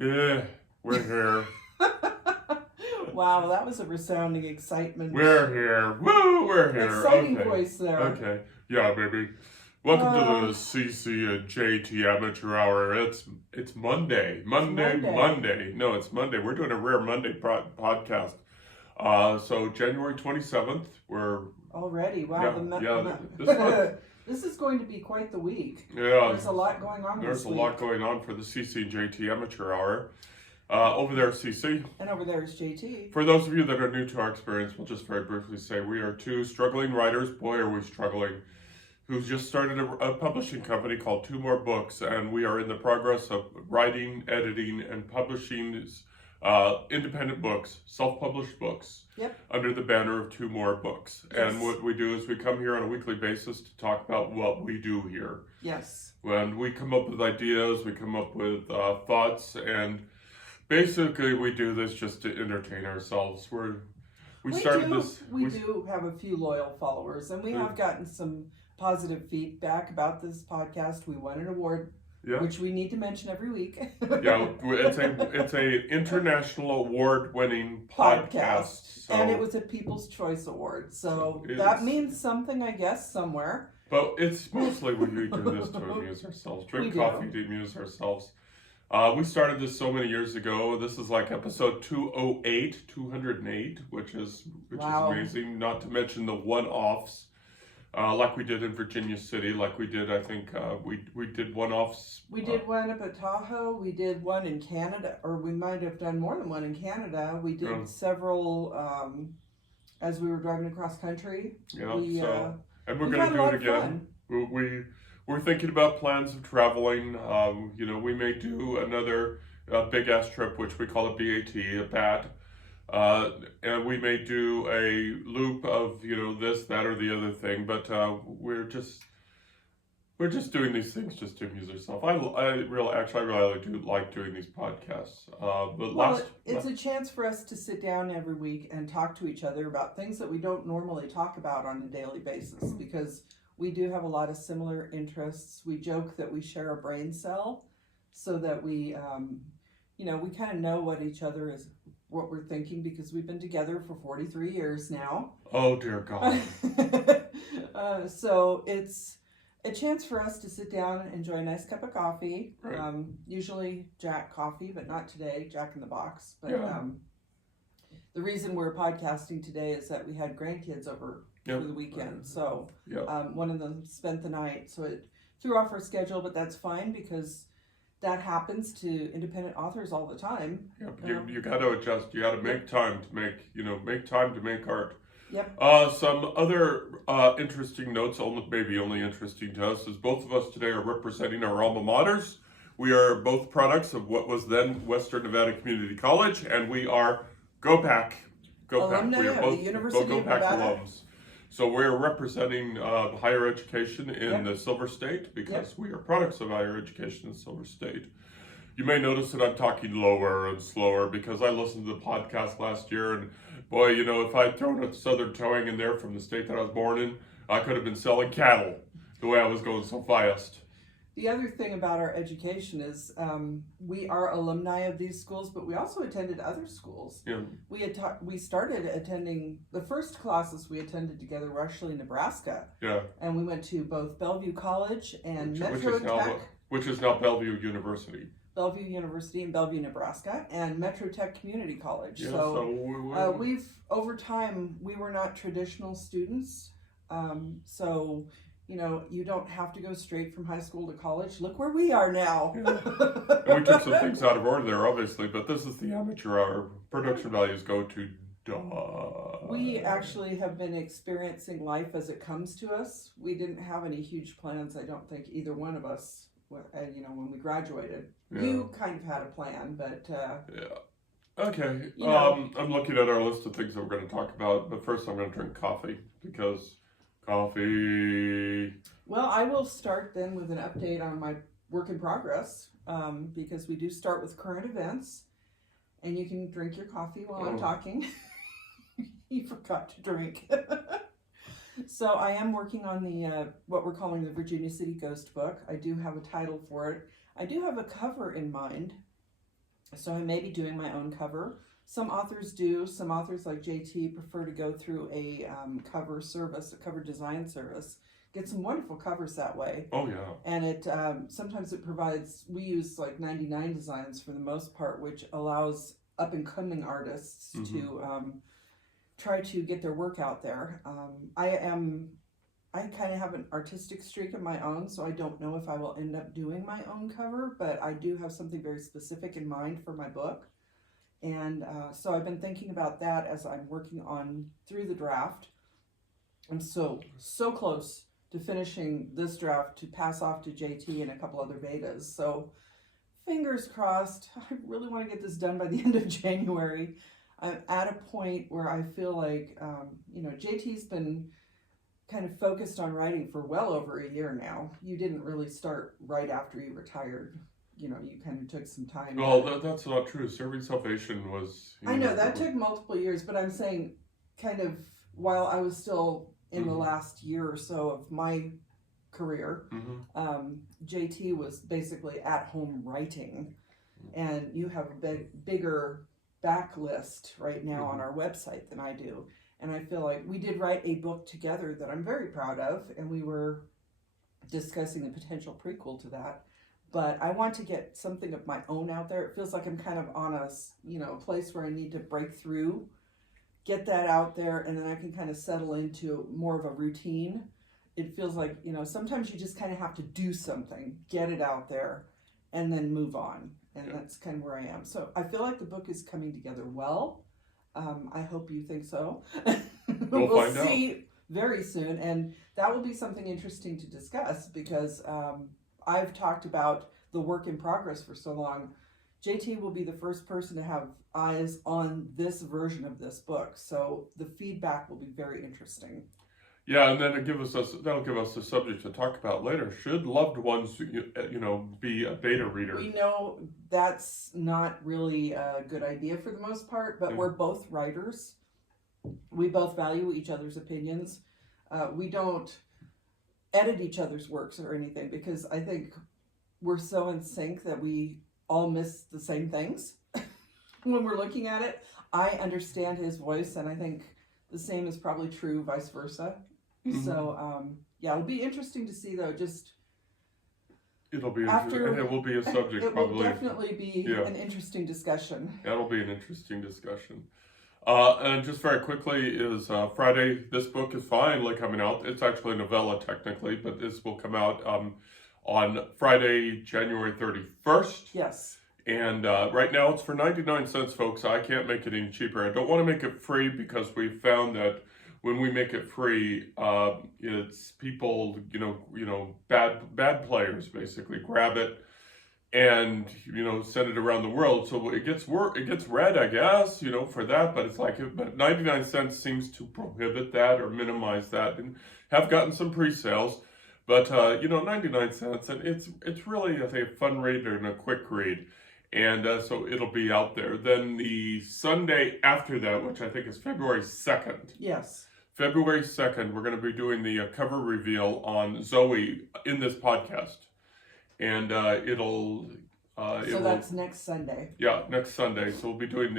Yeah, we're here. Wow, that was a resounding excitement. We're here. Woo, we're here. Exciting Okay. voice there. Okay. Yeah, baby. Welcome to the CC and JT Amateur Hour. It's Monday. Monday. No, it's Monday. We're doing a rare Monday podcast. So January 27th, we're already. Wow. This is going to be quite the week. Yeah. There's a lot going on. There's a lot going on for the CC and JT Amateur Hour. Over there, CC. And over there is JT. For those of you that are new to our experience, we'll just very briefly say we are two struggling writers. Boy, are we struggling. Who's just started a publishing company called Two More Books, and we are in the progress of writing, editing, and publishing independent books, self-published books, under the banner of Two More Books. Yes. And what we do is we come here on a weekly basis to talk about what we do here. Yes. When we come up with ideas, we come up with thoughts, and basically we do this just to entertain ourselves. We do have a few loyal followers, and we have gotten some positive feedback about this podcast. We won an award, which we need to mention every week. It's a international award-winning podcast. So, and it was a People's Choice Award. So that means something, I guess, somewhere. But it's mostly we do this to amuse ourselves. Drink coffee to amuse ourselves. We started this so many years ago. This is like episode 208, which is amazing. Not to mention the one-offs. Like we did in Virginia City, like we did, I think, we did one-offs. We did one up at Tahoe, we did one in Canada, or we might have done more than one in Canada. We did several as we were driving across country. And we're going to do it again. We're thinking about plans of traveling. We may do another big-ass trip, which we call a BAT, a BAT. And we may do a loop of this, that, or the other thing, but we're just doing these things just to amuse ourselves. I really do like doing these podcasts. It's a chance for us to sit down every week and talk to each other about things that we don't normally talk about on a daily basis, because we do have a lot of similar interests. We joke that we share a brain cell, so that we we kind of know what we're thinking, because we've been together for 43 years now. Oh, dear God. So it's a chance for us to sit down and enjoy a nice cup of coffee. Right. Usually Jack coffee, but not today, Jack in the Box. But the reason we're podcasting today is that we had grandkids over for the weekend. So one of them spent the night, so it threw off our schedule, but that's fine, because that happens to independent authors all the time. Yep. You got to adjust. You got to make time to make art. Yep. Some other interesting notes, maybe only interesting to us, is both of us today are representing our alma maters. We are both products of what was then Western Nevada Community College, and we are Go Pack. Alumni We are both of the University of Nevada. alums. So we're representing higher education in the Silver State, because we are products of higher education in Silver State. You may notice that I'm talking lower and slower, because I listened to the podcast last year, and boy, if I'd thrown a southern twang in there from the state that I was born in, I could have been selling cattle the way I was going so fast. The other thing about our education is we are alumni of these schools, but we also attended other schools. Yeah. We started attending, the first classes we attended together were actually in Nebraska. Yeah. And we went to both Bellevue College and Metro Tech. Which is now Bellevue University. Bellevue University in Bellevue, Nebraska, and Metro Tech Community College. Yeah, so we've, over time, we were not traditional students. You don't have to go straight from high school to college. Look where we are now. And we took some things out of order there, obviously, but this is the amateur hour. Production values go to duh. We actually have been experiencing life as it comes to us. We didn't have any huge plans, I don't think, either one of us, when we graduated. Yeah. You kind of had a plan, but... Okay. I'm looking at our list of things that we're going to talk about, but first I'm going to drink coffee, because... Coffee. Well, I will start then with an update on my work in progress, because we do start with current events, and you can drink your coffee while I'm talking. You forgot to drink. So I am working on the what we're calling the Virginia City Ghost book. I do have a title for it. I do have a cover in mind. So I may be doing my own cover. Some authors do. Some authors like JT prefer to go through a cover service, a cover design service. Get some wonderful covers that way. Oh yeah. And it sometimes it provides. We use like 99 designs for the most part, which allows up and coming artists to try to get their work out there. I kind of have an artistic streak of my own, so I don't know if I will end up doing my own cover, but I do have something very specific in mind for my book. And so I've been thinking about that as I'm working on through the draft. I'm so close to finishing this draft to pass off to JT and a couple other betas. So fingers crossed. I really want to get this done by the end of January. I'm at a point where I feel like, JT's been kind of focused on writing for well over a year now. You didn't really start right after you retired. You kind of took some time. Well, that's not true. Serving Salvation was... I know, that took multiple years, but I'm saying kind of while I was still in the last year or so of my career, JT was basically at home writing. And you have a bigger backlist right now on our website than I do. And I feel like we did write a book together that I'm very proud of, and we were discussing the potential prequel to that. But I want to get something of my own out there. It feels like I'm kind of on a place where I need to break through, get that out there, and then I can kind of settle into more of a routine. It feels like, sometimes you just kind of have to do something, get it out there, and then move on. And that's kind of where I am. So I feel like the book is coming together well. I hope you think so. We'll see very soon, and that will be something interesting to discuss because I've talked about the work in progress for so long. JT will be the first person to have eyes on this version of this book, so the feedback will be very interesting. Yeah, and then that'll give us a subject to talk about later. Should loved ones, be a beta reader? We know that's not really a good idea for the most part, but we're both writers. We both value each other's opinions. We don't edit each other's works or anything because I think we're so in sync that we all miss the same things when we're looking at it. I understand his voice, and I think the same is probably true vice versa. So, it'll be interesting to see, though, It'll be interesting, and it will be a subject it probably. It will definitely be an interesting discussion. That'll be an interesting discussion. And just very quickly is Friday, this book is finally coming out. It's actually a novella technically, but this will come out on Friday, January 31st. Yes. And right now it's for 99 cents, folks. I can't make it any cheaper. I don't want to make it free because we found that when we make it free, it's people, bad players basically grab it and, send it around the world. So it gets read, I guess, for that. But it's but 99 cents seems to prohibit that or minimize that, and have gotten some pre-sales. But, 99 cents, and it's really, I think, a fun read and a quick read. And so it'll be out there. Then the Sunday after that, which I think is February 2nd. Yes. February 2nd, we're going to be doing the cover reveal on ZOEY in this podcast. And so that's next Sunday. Yeah, next Sunday. So we'll be doing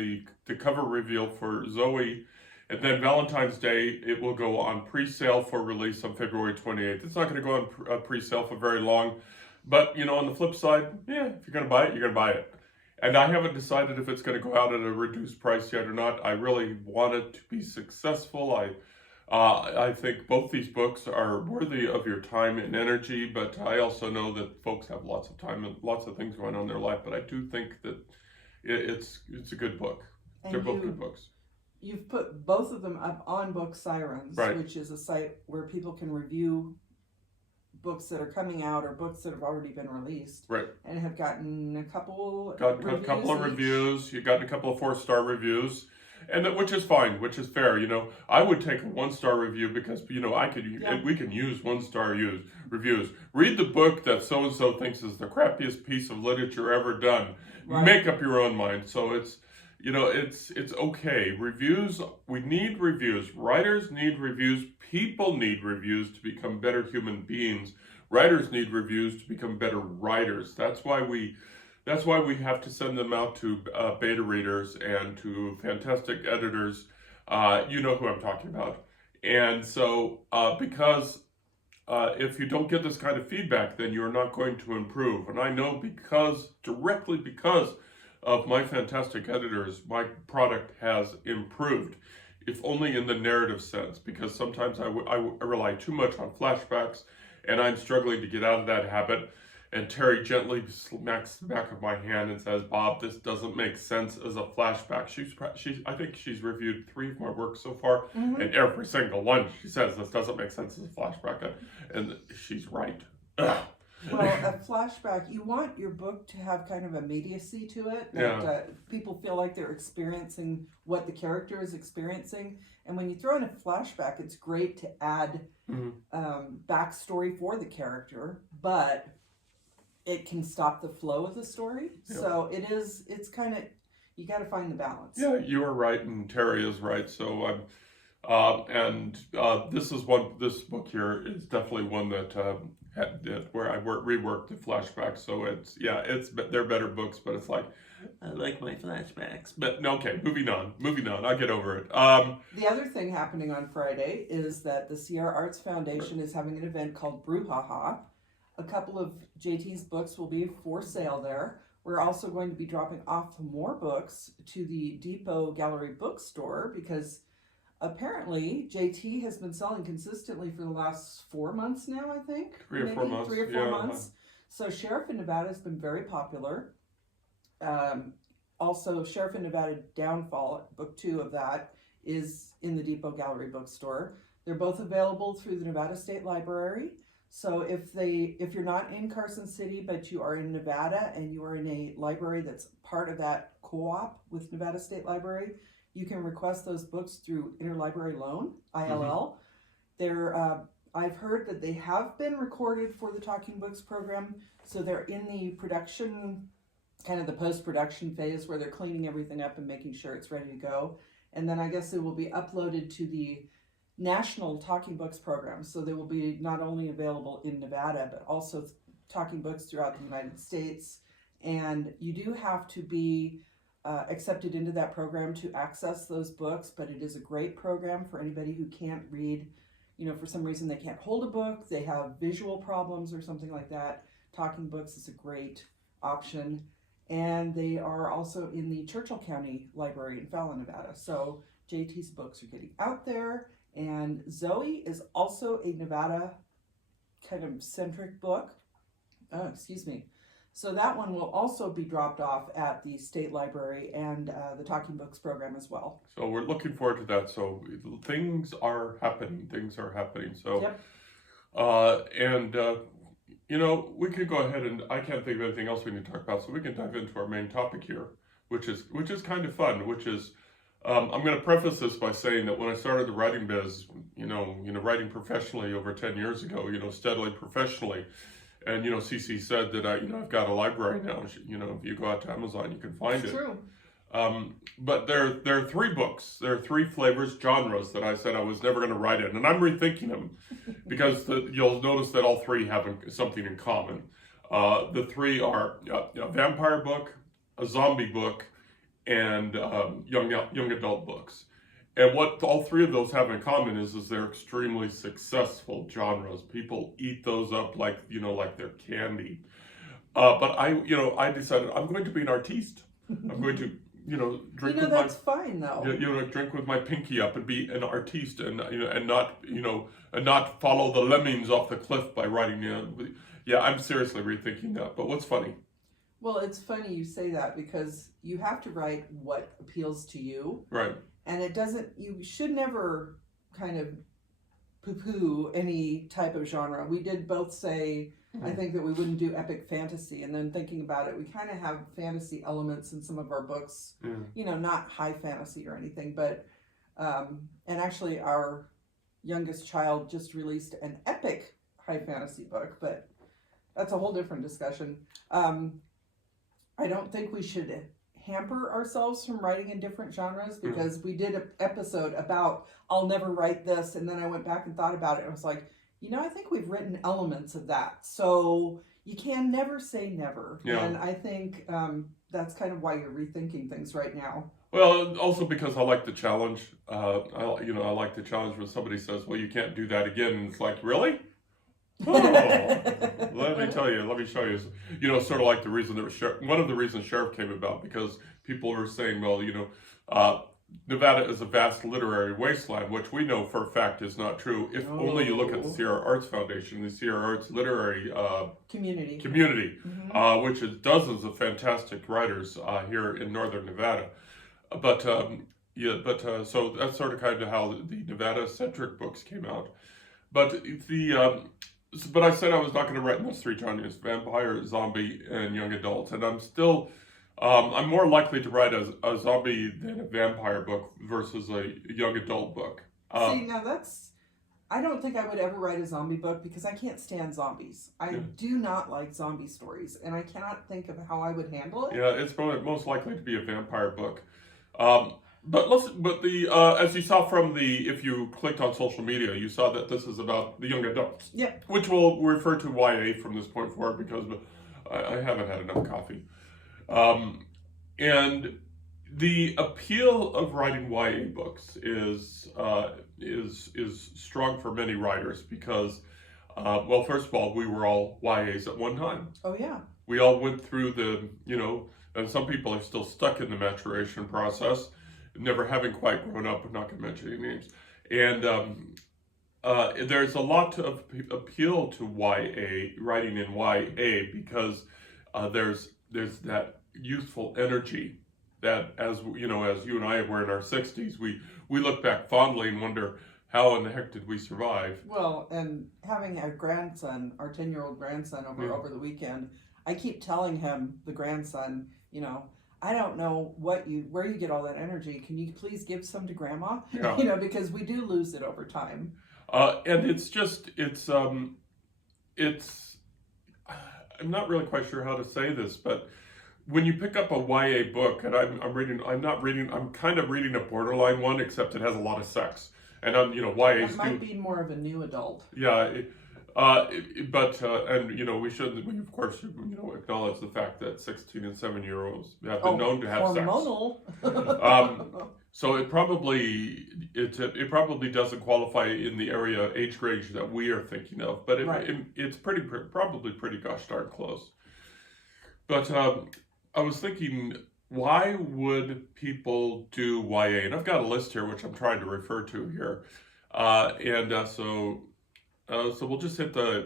the cover reveal for ZOEY. And then Valentine's Day, it will go on pre-sale for release on February 28th. It's not going to go on pre-sale for very long. But, on the flip side, if you're going to buy it, you're going to buy it. And I haven't decided if it's going to go out at a reduced price yet or not. I really want it to be successful. I think both these books are worthy of your time and energy, but I also know that folks have lots of time and lots of things going on in their life. But I do think that it's a good book. And they're both good books. You've put both of them up on Book Sirens, right, which is a site where people can review books that are coming out or books that have already been released. Right. And have gotten a couple of reviews. You've gotten a couple of 4-star reviews. And which is fine, which is fair. I would take a 1-star review because, we can use 1-star reviews. Read the book that so-and-so thinks is the crappiest piece of literature ever done. Right. Make up your own mind. So it's okay. Reviews, we need reviews. Writers need reviews. People need reviews to become better human beings. Writers need reviews to become better writers. That's why we that's why we have to send them out to beta readers and to fantastic editors. You know who I'm talking about. And so, because if you don't get this kind of feedback, then you're not going to improve. And I know directly because of my fantastic editors, my product has improved. If only in the narrative sense, because sometimes I rely too much on flashbacks, and I'm struggling to get out of that habit. And Terry gently smacks the back of my hand and says, "Bob, this doesn't make sense as a flashback." I think she's reviewed 3 of my work so far, and every single one she says this doesn't make sense as a flashback, and she's right. Ugh. Well, a flashback, you want your book to have kind of immediacy to it, that people feel like they're experiencing what the character is experiencing. And when you throw in a flashback, it's great to add backstory for the character, but it can stop the flow of the story. Yeah. So it's kind of, you got to find the balance. Yeah, you are right, and Terry is right. So I'm, this book here is definitely one that where I reworked the flashbacks. So they're better books, but it's like, I like my flashbacks. But okay, moving on. I'll get over it. The other thing happening on Friday is that the Sierra Arts Foundation is having an event called Brew Ha Ha. A couple of JT's books will be for sale there. We're also going to be dropping off more books to the Depot Gallery bookstore because apparently JT has been selling consistently for the last 4 months now, I think. 3 or 4 months. 3 or 4 months. So Sheriff in Nevada has been very popular. Also, Sheriff in Nevada Downfall, book 2 of that, is in the Depot Gallery bookstore. They're both available through the Nevada State Library. So if you're not in Carson City, but you are in Nevada and you are in a library that's part of that co-op with Nevada State Library, you can request those books through Interlibrary Loan, ILL. I've heard that they have been recorded for the Talking Books program, so they're in the production, kind of the post-production phase where they're cleaning everything up and making sure it's ready to go. And then I guess it will be uploaded to the National Talking Books program, so they will be not only available in Nevada, but also talking books throughout the United States. And you do have to be accepted into that program to access those books, but it is a great program for anybody who can't read, for some reason they can't hold a book, they have visual problems or something like that. Talking Books is a great option. And they are also in the Churchill County Library in Fallon, Nevada. So JT's books are getting out there. And ZOEY is also a Nevada kind of centric book. Oh, excuse me. So that one will also be dropped off at the State Library and the Talking Books program as well. So we're looking forward to that. So things are happening. So, yep. We could go ahead and I can't think of anything else we need to talk about. So we can dive into our main topic here, which is kind of fun, which is, I'm going to preface this by saying that when I started the writing biz, writing professionally over 10 years ago, steadily professionally, and Cece said that I've got a library now. If you go out to Amazon, you can find it. True. But there are 3 books. There are 3 flavors, genres that I said I was never going to write in, and I'm rethinking them because you'll notice that all 3 have something in common. The 3 are a vampire book, a zombie book, and young adult books. And what all 3 of those have in common is they're extremely successful genres. People eat those up like they're candy. But I decided I'm going to be an artiste. I'm going to drink with that's fine though. Drink with my pinky up and be an artiste, and and not follow the lemmings off the cliff by writing. I'm seriously rethinking that. But what's funny? Well, it's funny you say that because you have to write what appeals to you. Right. And you should never kind of poo-poo any type of genre. We did both say, I think, that we wouldn't do epic fantasy. And then thinking about it, we kind of have fantasy elements in some of our books, not high fantasy or anything. But, and actually our youngest child just released an epic high fantasy book, but that's a whole different discussion. I don't think we should hamper ourselves from writing in different genres because we did an episode about I'll never write this, and then I went back and thought about it and I was like, I think we've written elements of that. So, you can never say never. Yeah. And I think that's kind of why you're rethinking things right now. Well, also because I like the challenge. I like the challenge when somebody says, "Well, you can't do that again." And it's like, really? Oh, let me tell you. Let me show you. Sort of like the reason that one of the reasons Sheriff came about, because people were saying, well, Nevada is a vast literary wasteland, which we know for a fact is not true. If only you look at the Sierra Arts Foundation, the Sierra Arts Literary community, mm-hmm. Which is dozens of fantastic writers here in northern Nevada. But so that's sort of kind of how the Nevada-centric books came out. But but I said I was not going to write in those three genres: vampire, zombie, and young adult. And I'm still, I'm more likely to write a zombie than a vampire book versus a young adult book. See, now I don't think I would ever write a zombie book because I can't stand zombies. I do not like zombie stories, and I cannot think of how I would handle it. Yeah, it's probably most likely to be a vampire book. As you saw if you clicked on social media, you saw that this is about the young adults. Yeah. Which we'll refer to YA from this point forward because I haven't had enough coffee. And the appeal of writing YA books is strong for many writers because, first of all, we were all YAs at one time. Oh yeah. We all went through and some people are still stuck in the maturation process, never having quite grown up. I'm not going to mention any names. And there's a lot of appeal to YA, writing in YA, because there's that youthful energy that, as you and I were in our 60s, we look back fondly and wonder, how in the heck did we survive? Well, and having a grandson, our 10-year-old grandson over the weekend, I keep telling him, the grandson, I don't know where you get all that energy. Can you please give some to grandma? Yeah. Because we do lose it over time. And I'm not really quite sure how to say this, but when you pick up a YA book, and I'm kind of reading a borderline one, except it has a lot of sex. And YAs It might be more of a new adult. Yeah. We should, of course, acknowledge the fact that 16 and 7-year-olds have been known to have hormonal. Sex. So it probably doesn't qualify in the age range that we are thinking of, but it's probably pretty gosh darn close. But I was thinking, why would people do YA? And I've got a list here which I'm trying to refer to here, so we'll just hit the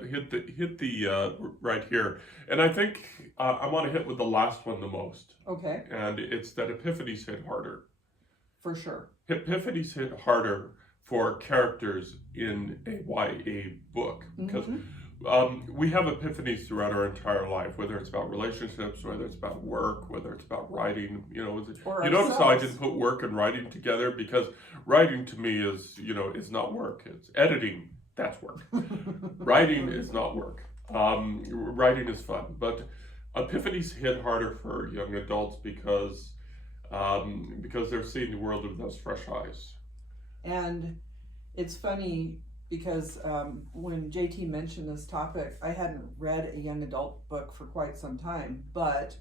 right here, and I think I want to hit with the last one the most. Okay. And it's that epiphanies hit harder. For sure. Epiphanies hit harder for characters in a YA book because we have epiphanies throughout our entire life, whether it's about relationships, whether it's about work, whether it's about writing. You notice how I didn't put work and writing together, because writing to me is not work. It's editing. That's work. Writing is not work. Writing is fun, but epiphanies hit harder for young adults because they're seeing the world with those fresh eyes. And it's funny because when JT mentioned this topic, I hadn't read a young adult book for quite some time, but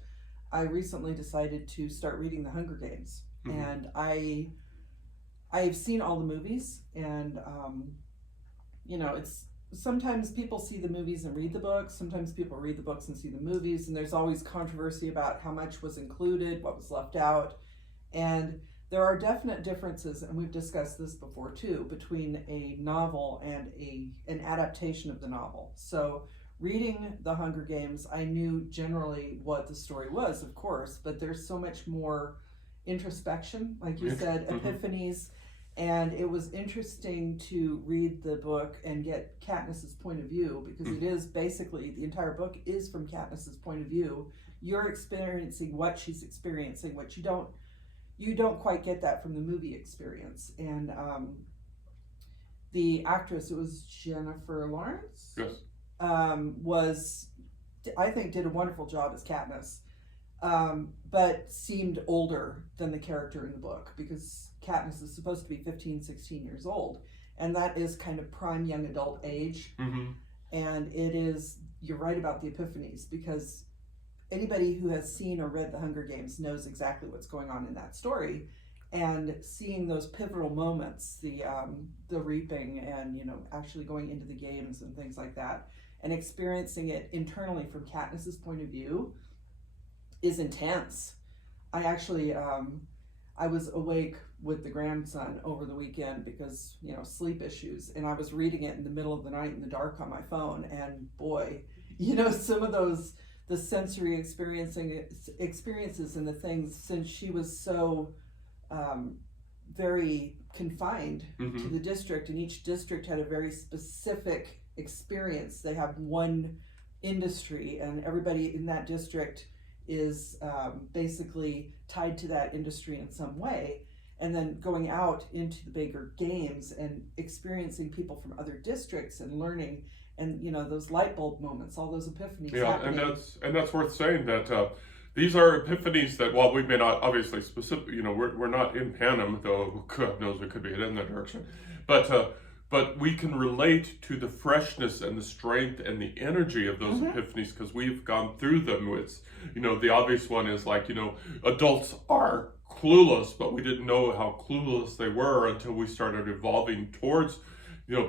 I recently decided to start reading The Hunger Games. Mm-hmm. And I've seen all the movies, and it's sometimes people see the movies and read the books. Sometimes people read the books and see the movies, and there's always controversy about how much was included, what was left out. And there are definite differences, and we've discussed this before too, between a novel and an adaptation of the novel. So reading The Hunger Games, I knew generally what the story was, of course, but there's so much more introspection, like you said, epiphanies. And it was interesting to read the book and get Katniss's point of view, because it is basically, the entire book is from Katniss's point of view. You're experiencing what she's experiencing, which you don't quite get that from the movie experience. And the actress, it was Jennifer Lawrence? Yes. I think did a wonderful job as Katniss, but seemed older than the character in the book, because Katniss is supposed to be 15, 16 years old, and that is kind of prime young adult age. Mm-hmm. And you're right about the epiphanies, because anybody who has seen or read The Hunger Games knows exactly what's going on in that story. And seeing those pivotal moments, the reaping, and actually going into the games and things like that, and experiencing it internally from Katniss's point of view, is intense. I actually I was awake with the grandson over the weekend because sleep issues, and I was reading it in the middle of the night in the dark on my phone, and boy, some of the sensory experiences and the things, since she was so very confined to the district, and each district had a very specific experience. They have one industry, and everybody in that district is basically tied to that industry in some way. And then going out into the bigger games and experiencing people from other districts and learning, and those light bulb moments, all those epiphanies. Yeah, and that's worth saying that these are epiphanies that, while we may not obviously specific, we're not in Panem, though God knows we could be headed in that direction, but we can relate to the freshness and the strength and the energy of those epiphanies, because we've gone through them. It's the obvious one is like adults are clueless, but we didn't know how clueless they were until we started evolving towards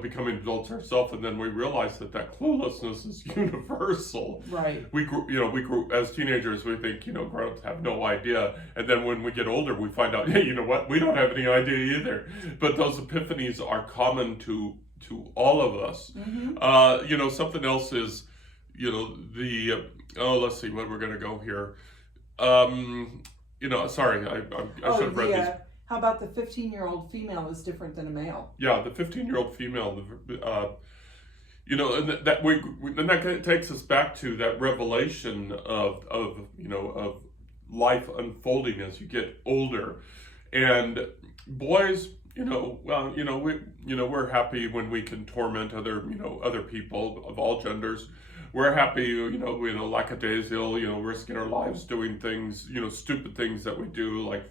becoming adults ourselves, and then we realized that cluelessness is universal. Right. We grew as teenagers. We think grown-ups have no idea, and then when we get older, we find out, hey, you know what? We don't have any idea either. But those epiphanies are common to all of us. Something else is, let's see where we're gonna go here. Sorry, I should have read these. How about the 15-year-old female is different than a male? Yeah, the 15-year-old female, and that takes us back to that revelation of life unfolding as you get older. And boys, we're happy when we can torment other people of all genders. We're happy, lackadaisical, risking our lives doing things, stupid things that we do, like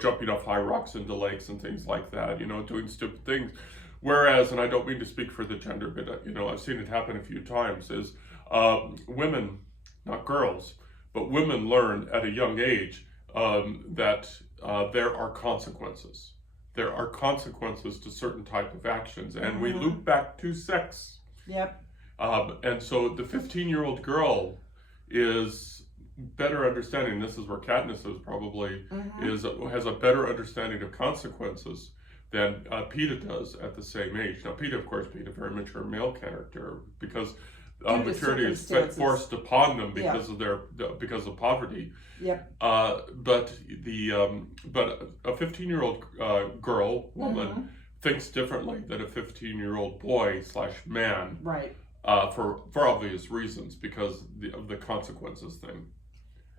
jumping off high rocks into lakes and things like that, doing stupid things. Whereas, and I don't mean to speak for the gender, but, I've seen it happen a few times, is women, not girls, but women learn at a young age that there are consequences. There are consequences to certain type of actions, and we loop back to sex. Yep. And so the 15-year-old girl is better understanding. This is where Katniss is probably has a better understanding of consequences than Peeta does at the same age. Now, Peeta, of course, being a very mature male character, because maturity is forced upon them because of because of poverty. Yep. But a 15-year-old woman thinks differently than a 15-year-old boy/man. Right. For obvious reasons, because of the consequences thing.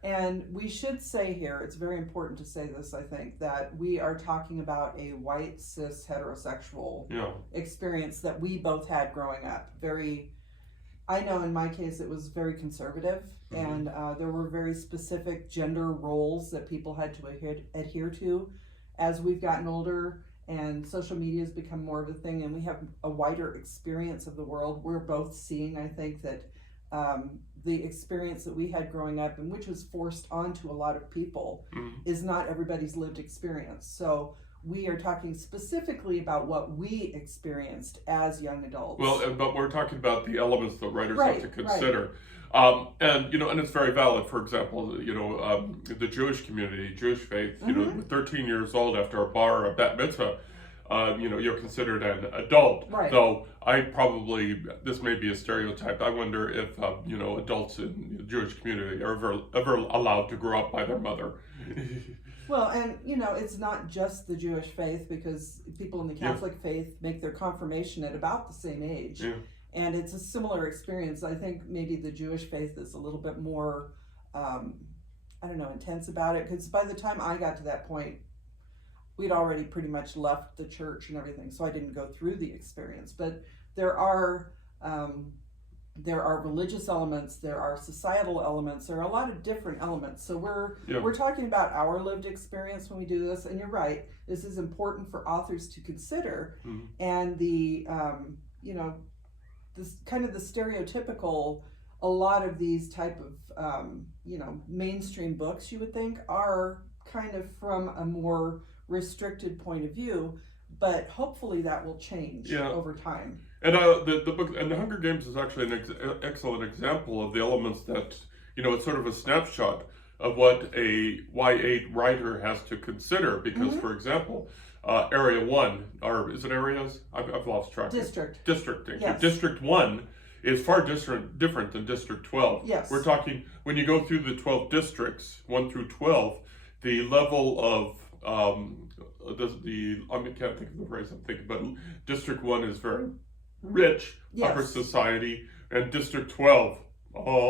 And we should say here, it's very important to say this, I think, that we are talking about a white, cis, heterosexual experience that we both had growing up. I know in my case it was very conservative, and there were very specific gender roles that people had to adhere to. As we've gotten older and social media has become more of a thing, and we have a wider experience of the world, we're both seeing, I think, that the experience that we had growing up, and which was forced onto a lot of people, is not everybody's lived experience. So we are talking specifically about what we experienced as young adults. Well, but we're talking about the elements that writers have to consider. Right. And it's very valid. For example, the Jewish community, Jewish faith, with 13 years old after a bar or a bat mitzvah, you're considered an adult. Right. Though this may be a stereotype. I wonder if, adults in the Jewish community are ever allowed to grow up by their mother. Well, and it's not just the Jewish faith, because people in the Catholic faith make their confirmation at about the same age. Yeah. And it's a similar experience. I think maybe the Jewish faith is a little bit more, intense about it, because by the time I got to that point, we'd already pretty much left the church and everything, so I didn't go through the experience. But there are religious elements, there are societal elements, there are a lot of different elements. So we're talking about our lived experience when we do this, and you're right, this is important for authors to consider. And the this kind of the stereotypical, a lot of these type of, mainstream books, you would think, are kind of from a more restricted point of view, but hopefully that will change over time. And the book and the Hunger Games is actually an excellent example of the elements that, it's sort of a snapshot of what a YA writer has to consider. Because, for example, Area 1, or is it areas? I've lost track. District. District. Yes. District 1 is far different than District 12. Yes. We're talking, when you go through the 12 districts, 1 through 12, the level of, I can't think of the phrase I'm thinking, but District 1 is very rich, upper society, and District 12,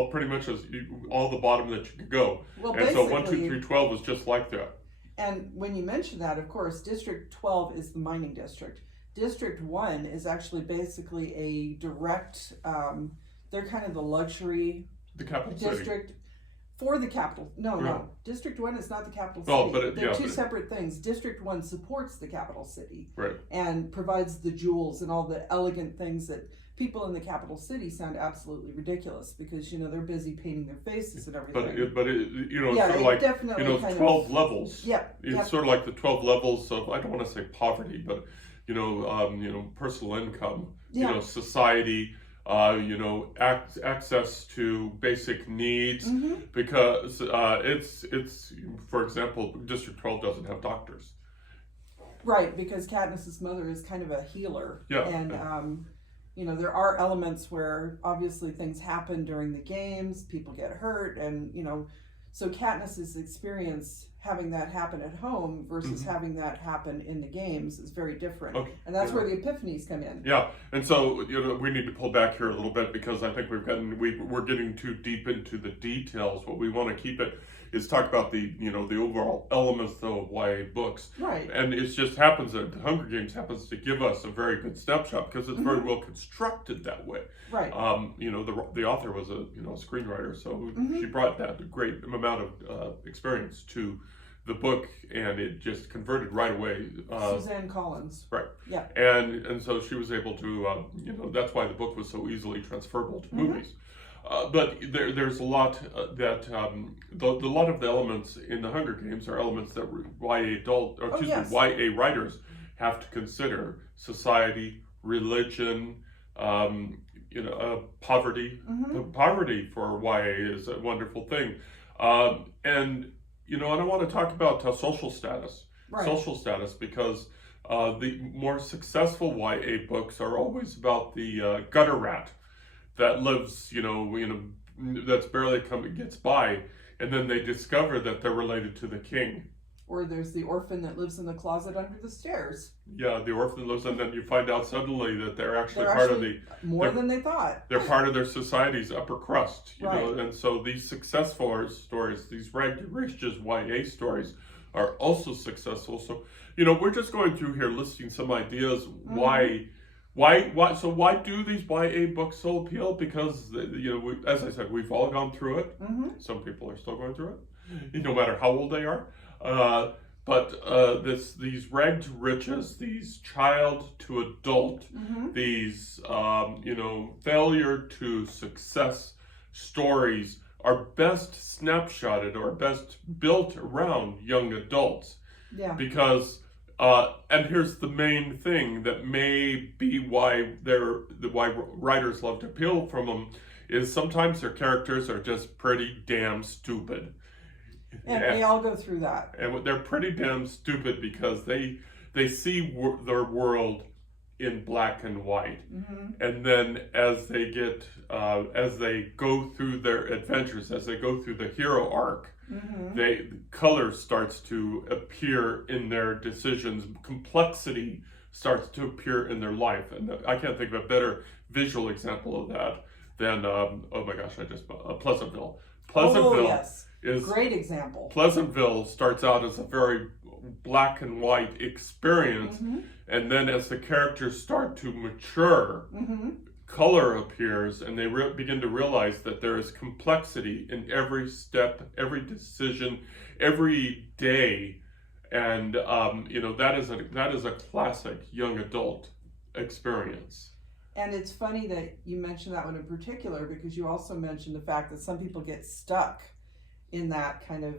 pretty much as all the bottom that you could go. Well, and so 1, 2, 3, 12 is just like that. And when you mention that, of course, District 12 is the mining district. District 1 is actually basically a direct, they're kind of the luxury the capital district city. For the capital. No. District 1 is not the capital city. But they're two separate things. District 1 supports the capital city. Right. And provides the jewels and all the elegant things that people in the capital city sound absolutely ridiculous because, they're busy painting their faces and everything. But it's sort of like, definitely 12 levels. Yep. It's sort of like the 12 levels of, I don't want to say poverty, but, personal income, society, access to basic needs, because it's for example, District 12 doesn't have doctors. Right, because Katniss's mother is kind of a healer. Yeah. And, there are elements where obviously things happen during the games, people get hurt, and, so Katniss's experience having that happen at home versus having that happen in the games is very different. Okay. And that's where the epiphanies come in. Yeah, and so we need to pull back here a little bit because I think we're getting too deep into the details. What we want to keep it is talk about the the overall elements though of YA books. Right. And it just happens that the Hunger Games happens to give us a very good snapshot because it's very well constructed that way. Right. The author was a screenwriter, so she brought that great amount of experience to the book, and it just converted right away. Suzanne Collins. Right. Yeah. And so she was able to, that's why the book was so easily transferable to movies. But there's a lot that a lot of the elements in the Hunger Games are elements that YA writers have to consider: society, religion, poverty. Poverty for YA is a wonderful thing, and I want to talk about social status. Right. Social status, because the more successful YA books are always about the gutter rat that lives, that's barely gets by, and then they discover that they're related to the king. Or there's the orphan that lives in the closet under the stairs. Yeah, the orphan lives, and then you find out suddenly that they're actually part of the more than they thought. They're part of their society's upper crust, you right. know. And so these successful stories, these ragged riches YA stories, are also successful. So we're just going through here listing some ideas why do these YA books so appeal? Because as I said, we've all gone through it. Some people are still going through it, no matter how old they are. But these ragged riches, these child to adult, these failure to success stories are best snapshotted or best built around young adults. Yeah. Because and here's the main thing that may be why writers love to appeal from them is sometimes their characters are just pretty damn stupid. And we all go through that. And they're pretty damn stupid because they see their world in black and white. And then as they go through their adventures, as they go through the hero arc, color starts to appear in their decisions. Complexity starts to appear in their life. And I can't think of a better visual example of that than, Pleasantville. Pleasantville yes. is great example. Pleasantville starts out as a very black and white experience, and then as the characters start to mature, color appears, and they begin to realize that there is complexity in every step, every decision, every day, and that is a classic young adult experience. And it's funny that you mentioned that one in particular, because you also mentioned the fact that some people get stuck in that kind of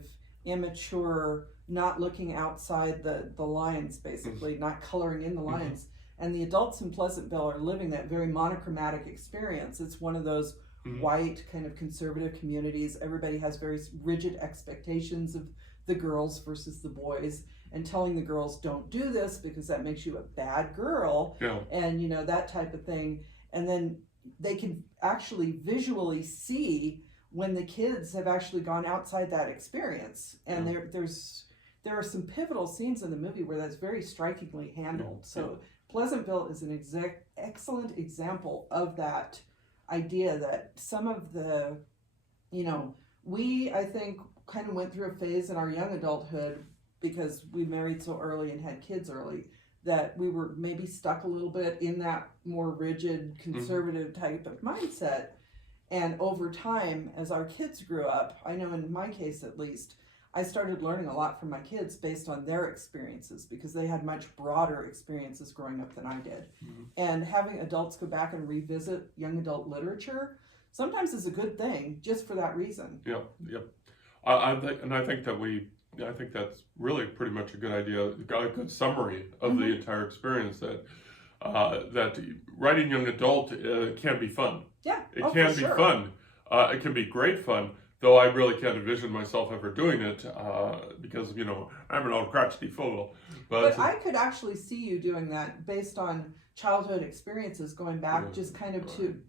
immature, not looking outside the lines, basically, not coloring in the lines. And the adults in Pleasantville are living that very monochromatic experience. It's one of those white kind of conservative communities. Everybody has very rigid expectations of the girls versus the boys, and telling the girls don't do this because that makes you a bad girl, and that type of thing. And then they can actually visually see when the kids have actually gone outside that experience, and there are some pivotal scenes in the movie where that's very strikingly handled. So Pleasantville is an excellent example of that idea that some of the, we, I think, kind of went through a phase in our young adulthood, because we married so early and had kids early, that we were maybe stuck a little bit in that more rigid, conservative type of mindset. And over time, as our kids grew up, I know in my case at least, I started learning a lot from my kids based on their experiences, because they had much broader experiences growing up than I did. And having adults go back and revisit young adult literature sometimes is a good thing, just for that reason. I think that's really pretty much a good idea, a good summary of the entire experience, that writing young adult can be fun. It can be fun. It can be great fun, though I really can't envision myself ever doing it, because, I'm an old crotchety fool. But I could actually see you doing that based on childhood experiences, going back just kind of to...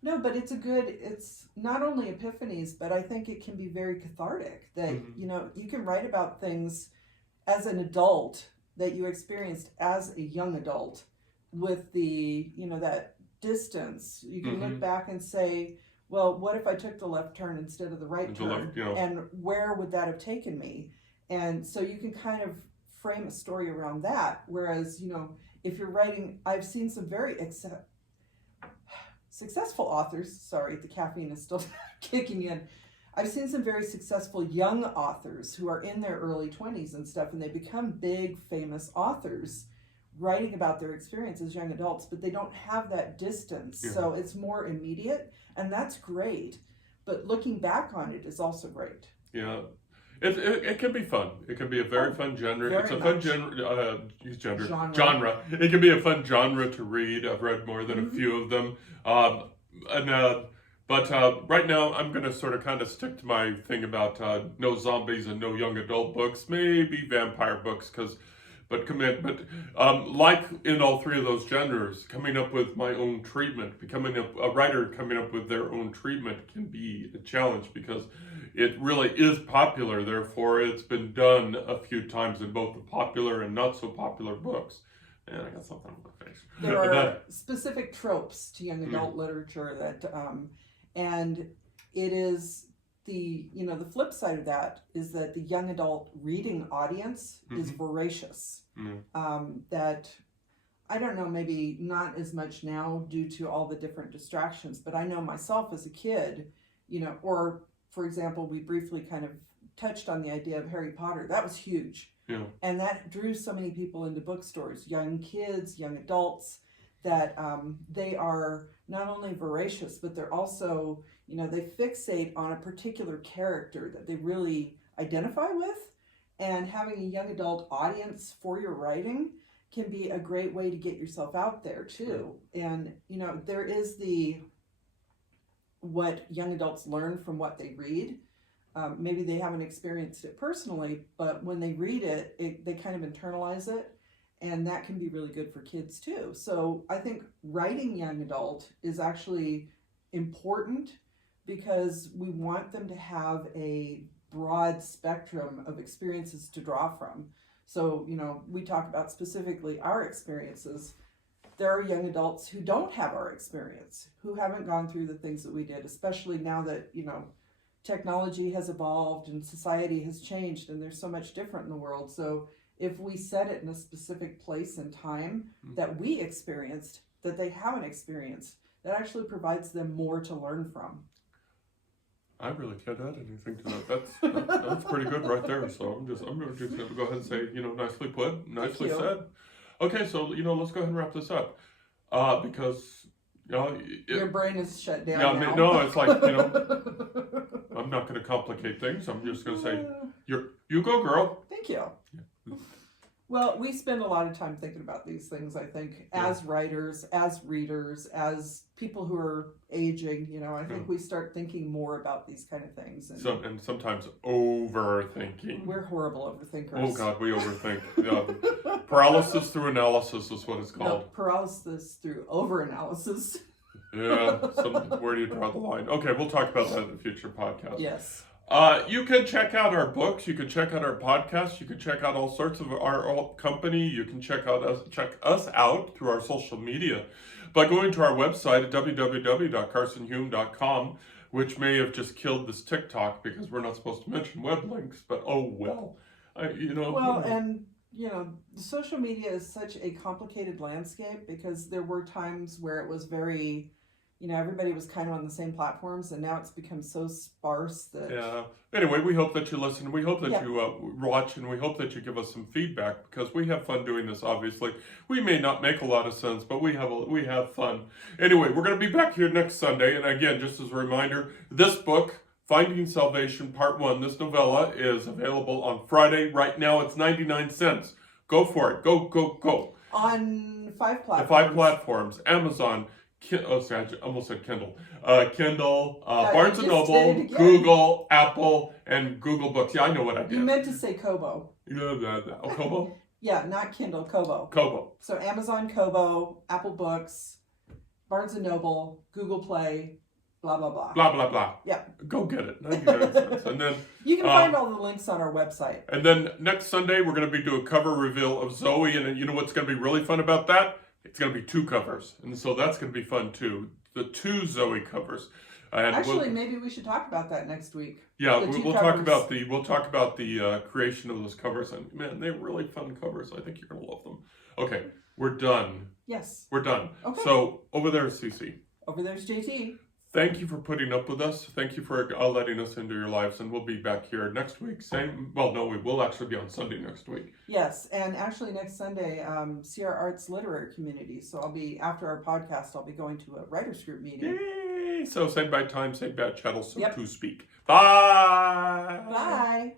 No, but it's not only epiphanies, but I think it can be very cathartic that, you can write about things as an adult that you experienced as a young adult with the, that distance. You can look back and say, well, what if I took the left turn instead of the right turn? And where would that have taken me? And so you can kind of frame a story around that. Whereas, if you're writing, I've seen some very successful authors, sorry, the caffeine is still kicking in. I've seen some very successful young authors who are in their early 20s and stuff, and they become big, famous authors writing about their experience as young adults, but they don't have that distance. So it's more immediate, and that's great. But looking back on it is also great. It can be fun. It can be a very fun genre. It's a fun genre. It can be a fun genre to read. I've read more than a few of them. But right now I'm going to sort of kind of stick to my thing about no zombies and no young adult books, maybe vampire books, like in all three of those genres, coming up with my own treatment, becoming a writer coming up with their own treatment can be a challenge, because it really is popular. Therefore, it's been done a few times in both the popular and not so popular books. And I got something on my face. There are specific tropes to young adult literature that, and it is the flip side of that is that the young adult reading audience is voracious. That, I don't know, maybe not as much now due to all the different distractions, but I know myself as a kid, or for example, we briefly kind of touched on the idea of Harry Potter. That was huge. And that drew so many people into bookstores, young kids, young adults, that they are not only voracious, but they're also, they fixate on a particular character that they really identify with. And having a young adult audience for your writing can be a great way to get yourself out there too. And, there is what young adults learn from what they read. Maybe they haven't experienced it personally, but when they read it, they kind of internalize it, and that can be really good for kids too. So I think writing young adult is actually important, because we want them to have a broad spectrum of experiences to draw from. So, we talk about specifically our experiences. There are young adults who don't have our experience, who haven't gone through the things that we did, especially now that, technology has evolved and society has changed and there's so much different in the world. So if we set it in a specific place and time that we experienced, that they haven't experienced, that actually provides them more to learn from. I really can't add anything to that. That's pretty good right there. So I'm just going to go ahead and say, nicely put, nicely said. Okay, so let's go ahead and wrap this up, because Your brain is shut down now. No, it's like, I'm not going to complicate things. I'm just going to say, you go, girl. Thank you. Well, we spend a lot of time thinking about these things, I think, as writers, as readers, as people who are aging, I think we start thinking more about these kind of things. And sometimes overthinking. We're horrible overthinkers. Oh, God, we overthink. Paralysis through analysis is what it's called. No, paralysis through overanalysis. Yeah, where do you draw the line? Okay, we'll talk about that in the future podcast. Yes. You can check out our books. You can check out our podcasts. You can check out all sorts of our company. You can check us out through our social media by going to our website at www.carsonhume.com, which may have just killed this TikTok because we're not supposed to mention web links. But oh well, Well, and social media is such a complicated landscape because there were times where it was very. Everybody was kind of on the same platforms, and now it's become so sparse that... Yeah. Anyway, we hope that you listen. We hope that you watch, and we hope that you give us some feedback, because we have fun doing this, obviously. We may not make a lot of sense, but we have fun. Anyway, we're going to be back here next Sunday, and again, just as a reminder, this book, Finding Salvation, Part 1, this novella, is available on Friday. Right now, it's 99 cents. Go for it. Go. On 5 platforms. The 5 platforms. Amazon... I almost said Kindle. Kindle, Barnes & Noble, Google, Apple, and Google Books. Yeah, I know what I did. You meant to say Kobo. Oh, Kobo? Yeah, not Kindle, Kobo. Kobo. So Amazon, Kobo, Apple Books, Barnes & Noble, Google Play, blah, blah, blah. Blah, blah, blah. Yeah. Go get it. 99 cents. And then... You can find all the links on our website. And then next Sunday, we're going to be doing a cover reveal of ZOEY. And you know what's going to be really fun about that? It's going to be 2 covers, and so that's going to be fun too. The 2 ZOEY covers. And actually, maybe we should talk about that next week. Yeah, we'll talk about the creation of those covers, and man, they're really fun covers. I think you're going to love them. Okay, we're done. Yes, we're done. Okay. So over there's Cece. Over there's JT. Thank you for putting up with us. Thank you for letting us into your lives, and we'll be back here next week. We will actually be on Sunday next week. Yes, and actually next Sunday, CR Arts Literary Community. So after our podcast, I'll be going to a writers group meeting. Yay! So same bad time, same bad chattel, so to speak. Bye! Bye!